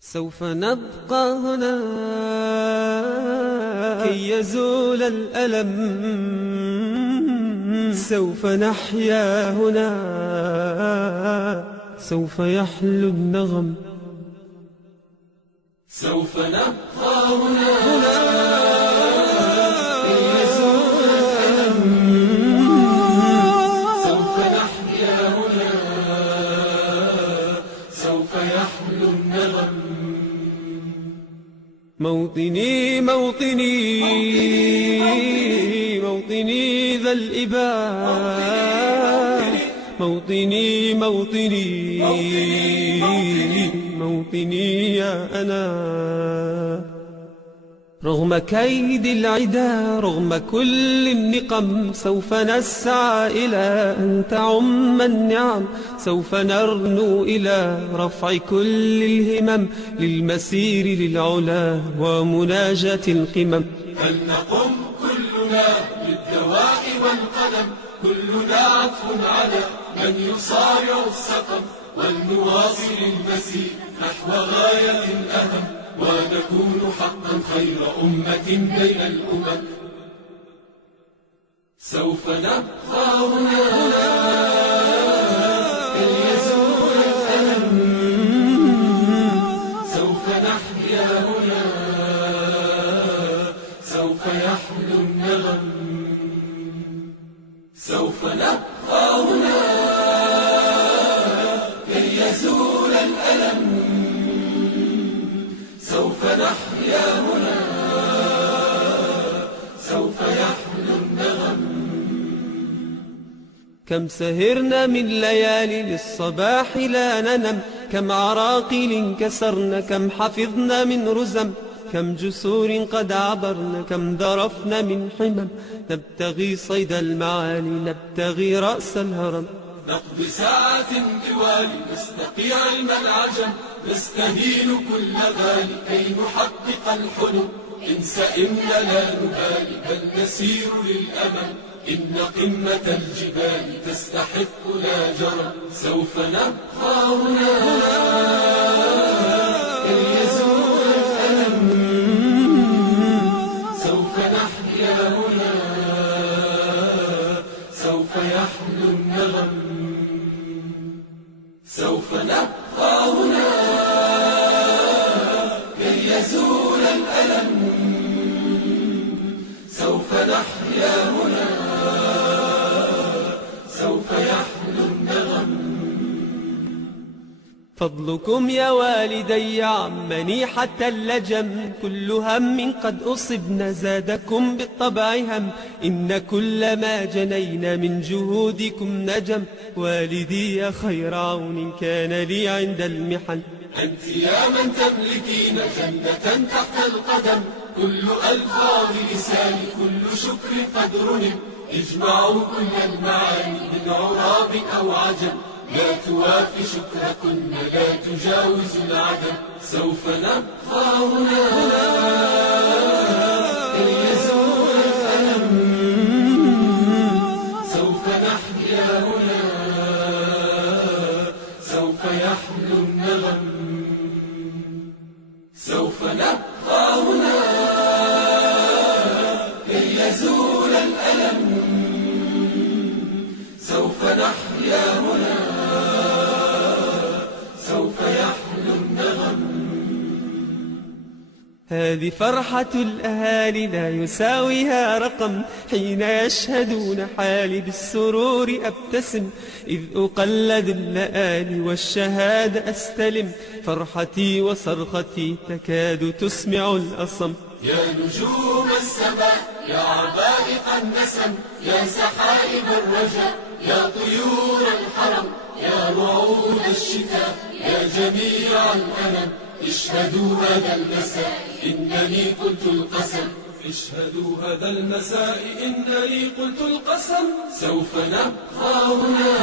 سوف نبقى هنا كي يزول الألم، سوف نحيا هنا، سوف يحلو النغم. سوف نبقى هنا كي يزول الألم، سوف نحيا هنا، سوف يحلو النغم. موطني موطني موطني ذا الإباء، موطني موطني موطني يا أنا. رغم كيد العدا، رغم كل النقم، سوف نسعى إلى أن تعم النعم، سوف نرنو إلى رفع كل الهمم، للمسير للعلا ومناجاة القمم. فلنقم كلنا للدواء والقلم، كلنا عطف على من يصارع السقم، ولنواصل المسير نحو غاية أهم، ونكون حقا خير أمة بين الأمم. سوف نبقى هنا كي يزول الألم، سوف نحيا هنا، سوف يحلو النغم. سوف نبقى هنا كي يزول الألم، سوف نحيا هنا، سوف يحلو النغم. كم سهرنا من ليالي للصباح لا ننم، كم عراقيل كسرنا، كم حفظنا من رزم، كم جسور قد عبرنا، كم ذرفنا من حمم، نبتغي صيد المعالي، نبتغي رأس الهرم. نقضي ساعة دوالي، نستقي علم العجم، نستهين كل غالي كي نحقق الحلم. إن سئمنا لا نبالي، بل نسير للأمل، إن قمة الجبال تستحق لا جرم. سوف نبقى هنا كي يزول الألم، سوف نحيا هنا، سوف يحلو النغم. سوف نبقى هنا كي يزول الألم، سوف نحيا هنا، سوف يحلو النغم. فضلكم يا والدي عمني حتى اللجم، كل هم قد أصبنا زادكم بالطبع هم، إن كل ما جنينا من جهودكم نجم، والدي يا خير عون كان لي عند المحن. أنت يا من تملكين جنة تحت القدم، كل ألفاظ لساني كل شكر قد رنم، اجمعوا كل المعاني من عراب أو عجم، لا توافي شكركن لا تجاوز العدم. سوف نبقى هنا كي يزول الألم، سوف نحيا هنا، سوف يحلو النغم. سوف نبقى هنا كي يزول الألم، سوف نحيا هنا، سوف يحلو النغم. هذه فرحة الأهالي لا يساويها رقم، حين يشهدون حالي بالسرور أبتسم، إذ أقلد اللآلي والشهادة أستلم، فرحتي وصرختي تكاد تسمع الأصم. يا نجوم السماء، يا عبائق النسم، يا سحائب الرجاء، يا طيور الحرم، يا رعود الشتاء، يا جميع الأنم، اشهدوا هذا المساء إنني قلت القسم. اشهدوا هذا المساء إنني قلت القسم. سوف نبقى هنا